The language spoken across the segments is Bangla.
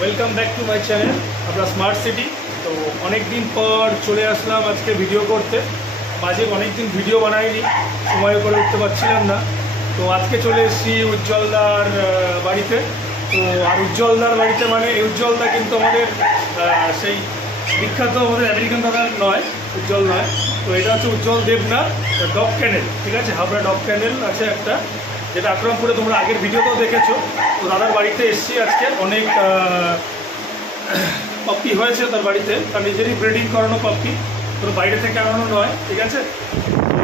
Welcome back to my channel আপনার স্মার্ট সিটি। তো অনেক দিন পর চলে আসলাম আজকে ভিডিও করতে। মাঝে অনেক দিন ভিডিও বানাইনি, সময় করে উঠতে পারছিলাম না। তো আজকে চলে এসেছি উজ্জ্বলদার বাড়িতে। তো আর উজ্জ্বলদার বাড়িতে মানে এই উজ্জ্বলদা কিন্তু আমাদের সেই বিখ্যাত আমাদের আমেরিকান দাদা নয়, উজ্জ্বল নয়। তো এটা হচ্ছে উজ্জ্বল দেবনাথ ডগ ক্যানেল, ঠিক আছে? হাবড়া ডগ ক্যানেল আছে একটা, যেটা আকরামপুরে তোমরা আগের ভিডিওতেও দেখেছো। তো দাদার বাড়িতে এসেছি আজকে। অনেক পাপ্পি হয়েছে তার বাড়িতে, তার নিজেরই ব্রিডিং করানো পাপ্পি, কোনো বাইরে থেকে আনানো নয়, ঠিক আছে?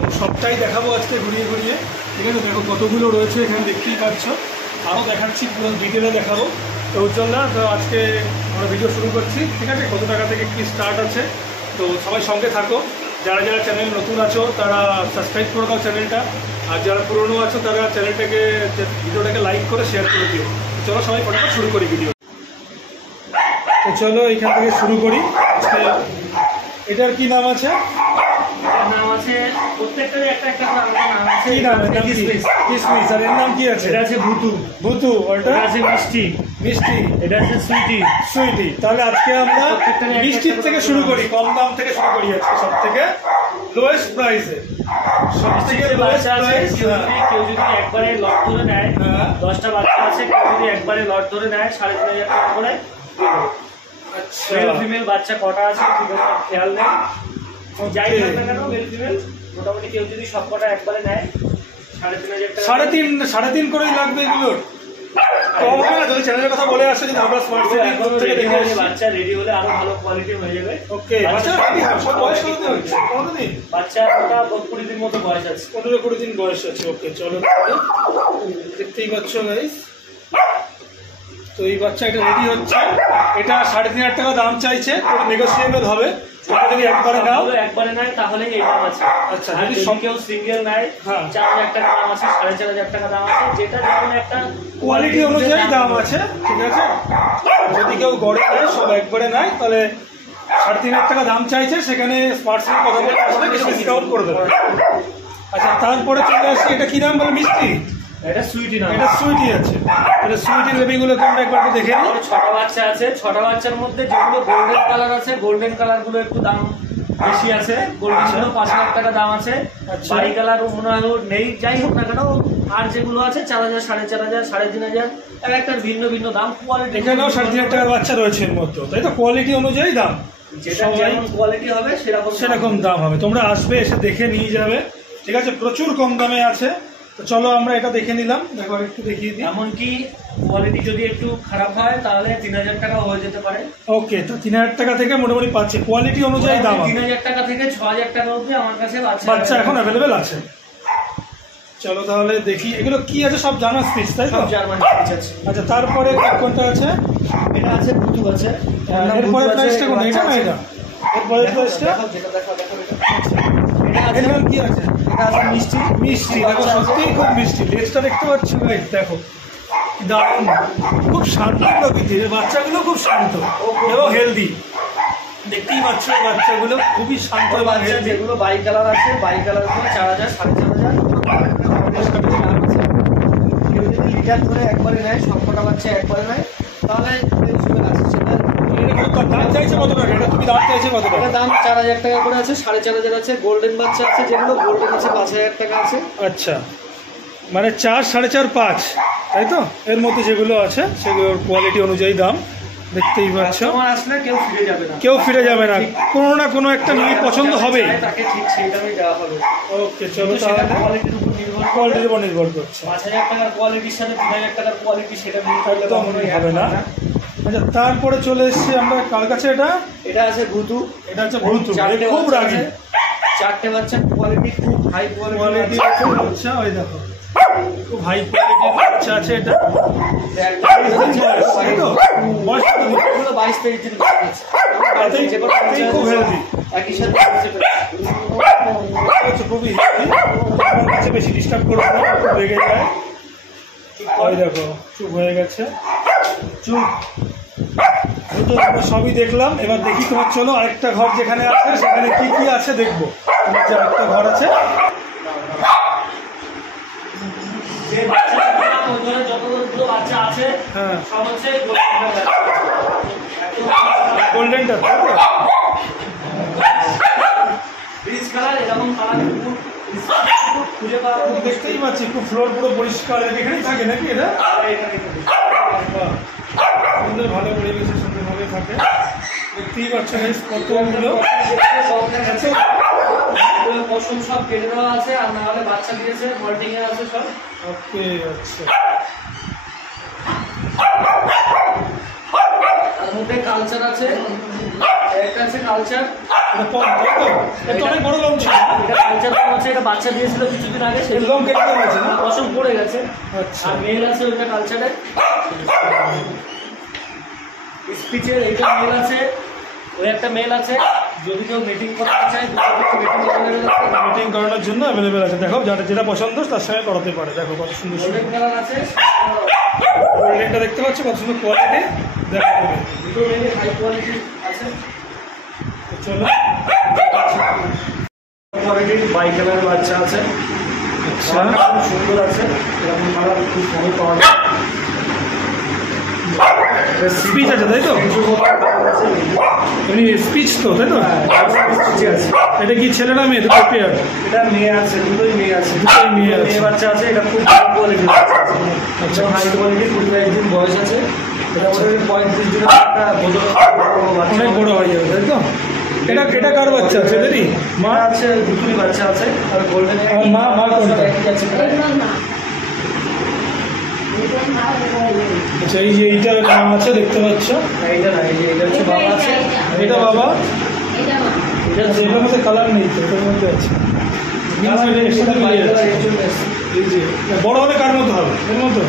তো সবটাই দেখাবো আজকে ঘুরিয়ে ঘুরিয়ে, ঠিক আছে? দেখো কতগুলো রয়েছে এখানে, দেখতেই পাচ্ছ। আরও দেখাচ্ছি, পুরো ডিটেলে দেখাবো। তো উজ্জ্বলদা, তো আজকে আমরা ভিডিও শুরু করছি, ঠিক আছে? কত টাকা থেকে কী স্টার্ট আছে, তো সবাই সঙ্গে থাকো। যারা যারা চ্যানেল নতুন আছো তারা সাবস্ক্রাইব করে দাও চ্যানেলটা, আর যারা পুরনো আছো তারা চ্যানেলটাকে, ভিডিওটাকে লাইক করে শেয়ার করে দিও। চলো সবাই ফটাফট শুরু করি ভিডিও। তো চলো এখান থেকে শুরু করি। আজকে এটার কি নাম আছে? নাম আছে প্রত্যেকটারই একটা একটা করে আলাদা নাম আছে। কি নাম? কিসমিস। আর এর নাম কি আছে? এটা আছে ভুতু। ভুতু। ওটা আছে মিষ্টি। মিষ্টি। এটা আছে সুইটি। সুইটি। তাহলে আজকে আমরা মিষ্টির থেকে শুরু করি, কম দাম থেকে শুরু করি আজকে, সব থেকে লোয়েস্ট প্রাইসে। সব থেকে লোয়েস্ট প্রাইস। কেউ যদি একবারে লট ধরে নেয়, 10টা বাচ্চা আছে, কেউ যদি একবারে লট ধরে নেয় 3,500 টাকা করে। আচ্ছা, মেল ফিমেল বাচ্চা কটা আছে ঠিক আছে খেয়াল নেই, যাই হোক না কেন মেল ফিমেল মোটামুটি কেউ যদি সব কটা একবারে নেয় 3,500 টাকা। 3.5 করেই লাগবে এগুলোর। কম হবে না যদি চ্যানেলের কথা বলে আসে, যদি আমরা স্মার্ট সিটি থেকে দেখে আসি। বাচ্চা রেডি হলে আরো ভালো কোয়ালিটি হয়ে যাবে। ওকে, বাচ্চা রেডি হবে। সব বয়স কত হচ্ছে? কতদিন? বাচ্চা ওটা 20 দিন মতো বয়স আছে। 15-20 দিন বয়স আছে। ওকে, চলো দেখতেই পাচ্ছ গাইস। তো এই বাচ্চা এটা রেডি হচ্ছে। এটা 3,500 টাকা দাম চাইছে, তো নেগোসিয়েবল হবে। এটা যদি একবারে নাও, একবারে নেয় তাহলে এই দাম আছে। আচ্ছা, যদি কেউ সিঙ্গেল নেয় 4,000 টাকা দাম আছে, 4,500 টাকা দাম আছে, যেটা যেমন একটা কোয়ালিটি অনুযায়ী দাম আছে, ঠিক আছে? যদি কেউ গড়ে নেয়, সব একবারে নেয়, তাহলে 3,500 টাকা দাম চাইছে, সেখানে স্মার্ট সিটি কথা বলে আসলে কিছু ডিসকাউন্ট করে দেবে। আচ্ছা, তারপরে চলে আসছি। এটা কি নাম বলে? মিষ্টি। এটা সুইটি না, এটা সুইটি আছে। এটা সুইটির বেবিগুলো তোমরা একবার দেখে নিও। 6টা বাচ্চা আছে। 6টা বাচ্চার মধ্যে যেগুলো গোল্ডেন কালার আছে, গোল্ডেন কালার গুলো একটু দাম বেশি আছে। গোল্ডেন গুলো 5,000 টাকা দাম আছে। বাই কালার মনে হয় নেই, যাই হোক না কেন। আর যেগুলো আছে 4,000, 4,500, 3,500, একটা ভিন্ন ভিন্ন দাম। কোয়ালিটি এখানেও 3,500 টাকার বাচ্চা রয়েছে এর মধ্যে, তাই তো? কোয়ালিটি অনুযায়ী দাম, যেটা যেমন কোয়ালিটি হবে সেরকম দাম হবে। তোমরা আসবে, এসে দেখে নিয়ে যাবে, ঠিক আছে? প্রচুর কম দামে আছে। তো চলো আমরা এটা দেখে নিলাম। দেখো একটু দেখিয়ে দিই। এমনকি কোয়ালিটি যদি একটু খারাপ হয় তাহলে 3,000 টাকা হয়ে যেতে পারে। ওকে, তো 3,000 টাকা থেকে মোটামুটি পাচ্ছে, কোয়ালিটি অনুযায়ী দাম। 3,000 টাকা থেকে 6,000 টাকা অবধি আমার কাছে বাচ্চা এখন অ্যাভেলেবেল আছে। চলো তাহলে দেখি এগুলো কি আছে। সব জার্মান স্পিচ, তাই তো? জার্মান স্পিচ আছে। আচ্ছা, তারপরে কোনটা আছে? এটা আছে ভুতু আছে। এরপরে প্রাইসটা কোনটা? এটা না এটা? এরপরে প্রাইসটা যেটা দেখো এর নাম কি আছে? এটা আছে মিষ্টি। মিষ্টি। দেখো সত্যিই খুব মিষ্টি। লেজটা দেখতে পাচ্ছ ভাই? দেখো দারুণ, খুব শান্ত প্রকৃতির। বাচ্চাগুলো খুব শান্ত এবং হেলদি। দেখতেই পাচ্ছ বাচ্চাগুলো খুবই শান্ত এবং বাচ্চা। হেলদি। যেগুলো বাই কালার আছে, বাই কালার গুলো 4,000, 4,500। কেউ যদি লিটার ধরে একবারে নেয়, সবকটা বাচ্চা একবারে নেয়, তাহলে দাম চাইছে কত টাকা? এটা তুমি দাম চাইছে কত টাকা? দাম 4,000 টাকা করে আছে, 4,500 আছে। গোল্ডেন বাচ্চা আছে, যেগুলো গোল্ডেন আছে 5,000 টাকা আছে। আচ্ছা, মানে 4, 4.5, 5, তাই তো? এর মধ্যে যেগুলো আছে সেগুলোর কোয়ালিটি অনুযায়ী দাম দেখতেই পাচ্ছ। আমার আসলে কেউ ফিরে যাবে না, কেউ ফিরে যাবে না। কোনো না কোনো একটা নিয়ে পছন্দ হবে, তাকে ঠিক সেই দামে দেওয়া হবে। ওকে, চলো তাহলে কোয়ালিটির উপর নির্ভর, কোয়ালিটির উপর নির্ভর করছে। 5,000 টাকার কোয়ালিটির সাথে 3,000 টাকার কোয়ালিটি সেটা একদম হবে না। আচ্ছা, তারপরে চলে এসেছি আমরা কার কাছে? এটা আছে ভুতু। এটা হচ্ছে ভুতু, খুব রাগী। 4টে বাচ্চা, কোয়ালিটি খুব হাই কোয়ালিটি আছে বাচ্চা। ওই দেখো খুব হাই কোয়ালিটির বাচ্চা আছে। এটা বয়স কত দিন? 22-23 দিন বয়স আছে। খুব হেলদি, একই সাথে খুবই হেলদি। বেশি ডিস্টার্ব করবো না, লেগে যায়। ওই দেখো চুপ হয়ে গেছে। চুপ। সবই দেখলাম, এবার দেখি তোমার। চলো আরেকটা ঘর যেখানে আছে সেখানে কি কি আছে দেখবো। তোমার যে আরেকটা ঘর আছে, যতগুলো বাচ্চা আছে আছে হ্যাঁ সব হচ্ছে গোল্ডেনটা রিচ কালার, এরকম কালার খুঁজে পাওয়া দেখতেই পাচ্ছি খুব ফ্লোর পুরো পরিষ্কার, এখানেই থাকে নাকি এটা? বাহ, সুন্দর, ভালো পরিবেশে সুন্দরভাবে থাকে। দেখতেই পাচ্ছ কতগুলো পশম সব কেটে দেওয়া আছে, আর না হলে বাচ্চা দিয়েছে, মল্টিং এ আছে সব। ওকে, আচ্ছা। তার মধ্যে কালচার আছে, একটা আছে কালচার, এটা অনেক বড় লং ছিল। এটা কালচার আছে, এটা বাচ্চা দিয়েছিল কিছুদিন আগে, সেই লং কেটে দেওয়া আছে না? পশম পড়ে গেছে। আচ্ছা, আর মেল আছে ওইটা কালচারে, স্পিচের এইটা মেল আছে, ওই একটা মেল আছে। যদি কেউ মিটিং করতে চায়, মিটিং করানোর জন্য অ্যাভেলেবেল আছে। দেখো যেটা পছন্দ তার সঙ্গে করাতে পারে। দেখো কত সুন্দর সুন্দর গোল্ডেন কালার আছে, গোল্ডেনটা দেখতে পাচ্ছ কত সুন্দর কোয়ালিটি। দেখো দুটো মেলে হাই কোয়ালিটি আছে। চলো, কোয়ালিটির বাই কালার বাচ্চা আছে, আচ্ছা, খুব সুন্দর আছে, এরকম কালার খুব কমই পাওয়া যায়। স্পিচ আছে তাই তো? এমনি স্পিচ তো তাই তো? এটা কি ছেলে না মেয়ে? দুটো পেয়ার? এটা মেয়ে আছে, দুটোই মেয়ে আছে, দুটোই মেয়ে আছে। মেয়ে বাচ্চা আছে। এটা খুব ভালো কোয়ালিটির বাচ্চা আছে, আচ্ছা, হাই কোয়ালিটি, 45 দিন বয়স আছে। এটা ওদের 35 দিনের একটা অনেক বড় হয়ে যাবে তাই তো? এটা কার বাচ্চা আছে? এদেরই মা আছে, দুটোই বাচ্চা আছে। আর গোল্ডেন মা কোনটা? আচ্ছা, এই যে এইটার নাম আছে দেখতে পাচ্ছ? এইটা না, এই যে এটা হচ্ছে বাবা আছে, এটা বাবা। এটা আচ্ছা, এটার মধ্যে কালার নেই তো? এটার মধ্যে আছে। এই যে বড় হলে কার মতো হবে? এর মতো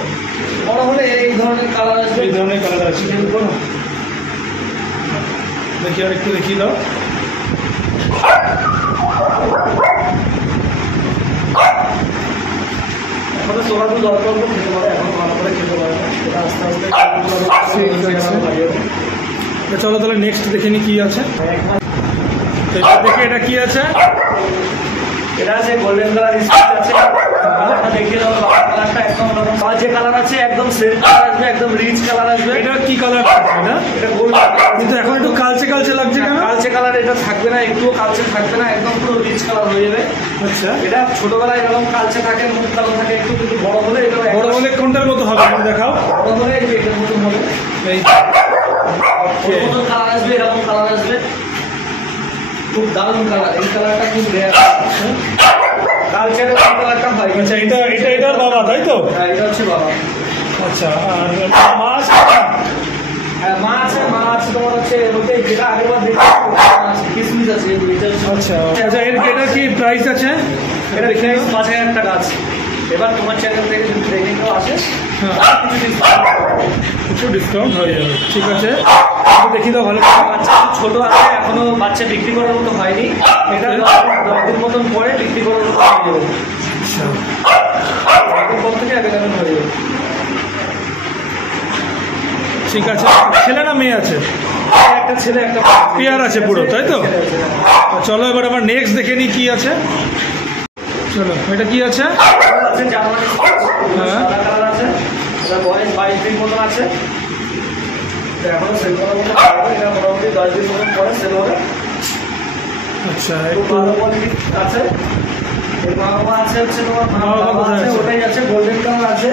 বড় হলে এই ধরনের কালার আসবে, এই ধরনের কালার আছে। দেখি আর একটু দেখিয়ে দাও। আমাদের সোনাদু দরকার হলে খেতে পারে, এখন ভালো করে খেতে পারে না, এটা আস্তে আস্তে। চলো তাহলে নেক্সট দেখে নি কি আছে। দেখে এটা কি আছে? এটা আছে গোল্ডেন কালার স্পিচ আছে। এটা দেখিয়ে দাও, কালারটা একদম যে কালার আছে একদম সেম কালার আসবে, একদম রিচ কালার আসবে। এটা কি কালার? এটা গোল্ডেন, কিন্তু এখন একটু কালচে কালচে লাগছে কেন? কালচে কালার এটা থাকবে না, একটুও কালচে থাকবে না, একদম পুরো রিচ কালার হয়ে যাবে। আচ্ছা, এটা ছোটবেলায় এরকম কালচে থাকে, মুখ কালো থাকে একটু, কিন্তু বড় হলে এটা বড় হলে কোনটার মতো হবে দেখাও। বড় হলে এই যে এটার মতন হবে, এই মতন কালার আসবে, এরকম কালার আসবে, খুব দারুণ কালার। এই কালারটা খুব রেয়ার, কালচারের কালারটা হয়। আচ্ছা, এটার বাবা তাই তো? হ্যাঁ, এটা হচ্ছে বাবা। আচ্ছা, আর মা আছে? হ্যাঁ, মা আছে, মা আছে তোমার হচ্ছে বলতে যেটা আগেরবার দেখছি কিসমিস আছে। আচ্ছা আচ্ছা, এটা কি প্রাইস আছে? এটা দেখে 5,000 টাকা আছে। এবার তোমার চ্যানেল থেকে যদি দেখে কেউ আসে, কিছু ডিসকাউন্ট হয়ে যাবে। ঠিক আছে, দেখি দাও ভালো। বাচ্চা ছোট আছে, এখনো বাচ্চা বিক্রি করার মতো হয়নি। এটা 10 দিন মতন পরে বিক্রি করার মতো হয়ে যাবে। আচ্ছা, 10 দিন পর থেকে অ্যাভেলেবেল হয়ে যাবে। ঠিক আছে। ছেলে না মেয়ে আছে? একটা ছেলে একটা পেয়ার আছে পুরো তাই তো? চলো এবার আবার নেক্সট দেখে নি কি আছে। চলো, এটা কি আছে? জার্মানি সাদা কালার আছে, এটা বয়স 22 দিন মতন আছে। এখনো সেল করার মতো পারবে, এটা মোটামুটি 10 দিন মতন পরে সেল হবে। আচ্ছা, একটু একটু ভালো কোয়ালিটি আছে। এর বাবা আছে হচ্ছে তোমার বাবা আছে, ওটাই আছে, গোল্ডেন কালার আছে।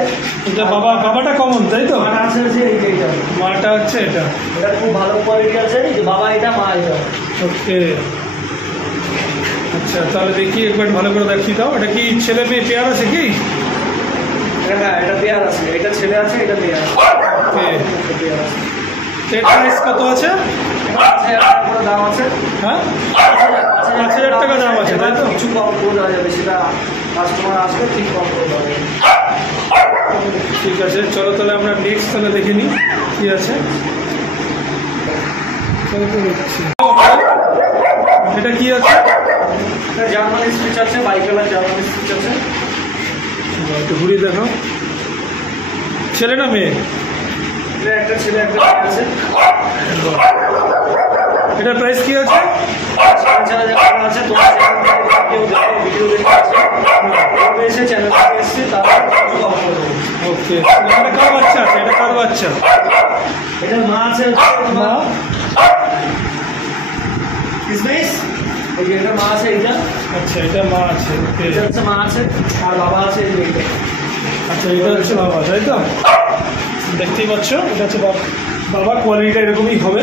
এটা বাবাটা কমন তাই তো? মাটা আছে হচ্ছে এইটা, মাটা হচ্ছে এটা। এটা খুব ভালো কোয়ালিটি আছে। এই যে বাবা এটা, মা এটা। ওকে, আচ্ছা, তাহলে দেখি একবার ভালো করে দেখি দাও। এটা কি ছেলে মেয়ে পেয়ার আছে কি? হ্যাঁ, এটা পেয়ার আছে, এটা ছেলে আছে, এটা মেয়ে আছে। ওকে, পেয়ার আছে। এর প্রাইস কত আছে? 5,000 টাকা করে দাম আছে। হ্যাঁ, 5,000 টাকা দাম আছে তাই তো? কিছু কম করে দেওয়া যাবে, সেটা কাস্টমার আসবে ঠিক কম করে দেওয়া যাবে। ঠিক আছে, চলো তাহলে আমরা নেক্সট তাহলে দেখে নিই কি আছে। চলো তো দেখছি। এটা কি আছে? এটা জার্মানি স্পিচ আছে, বাইকালার জার্মানি স্পিচ আছে। একটু ঘুরিয়ে দেখো। ছেলে না মেয়ে? এটা একটা ছেলে একটা মেয়ে আছে। এটার প্রাইস কি আছে? 4,500 টাকা আছে। তোমার কেউ দেখে ভিডিও দেখে আছে, এসে চ্যানেল থেকে এসছে, তারপর কম করে দেবো। ওকে, এটা কার বাচ্চা আছে? এটা কার এটার মা আছে মা কিসমিস, এই যে এটার মা আছে এইটা। আচ্ছা এটা মা আছে, এটা হচ্ছে মা আছে, আর বাবা আছে এই যে এইটা। আচ্ছা এটা হচ্ছে বাবা, তাই তো? দেখতেই পাচ্ছ এটা হচ্ছে বাবা, কোয়ালিটিটা এরকমই হবে।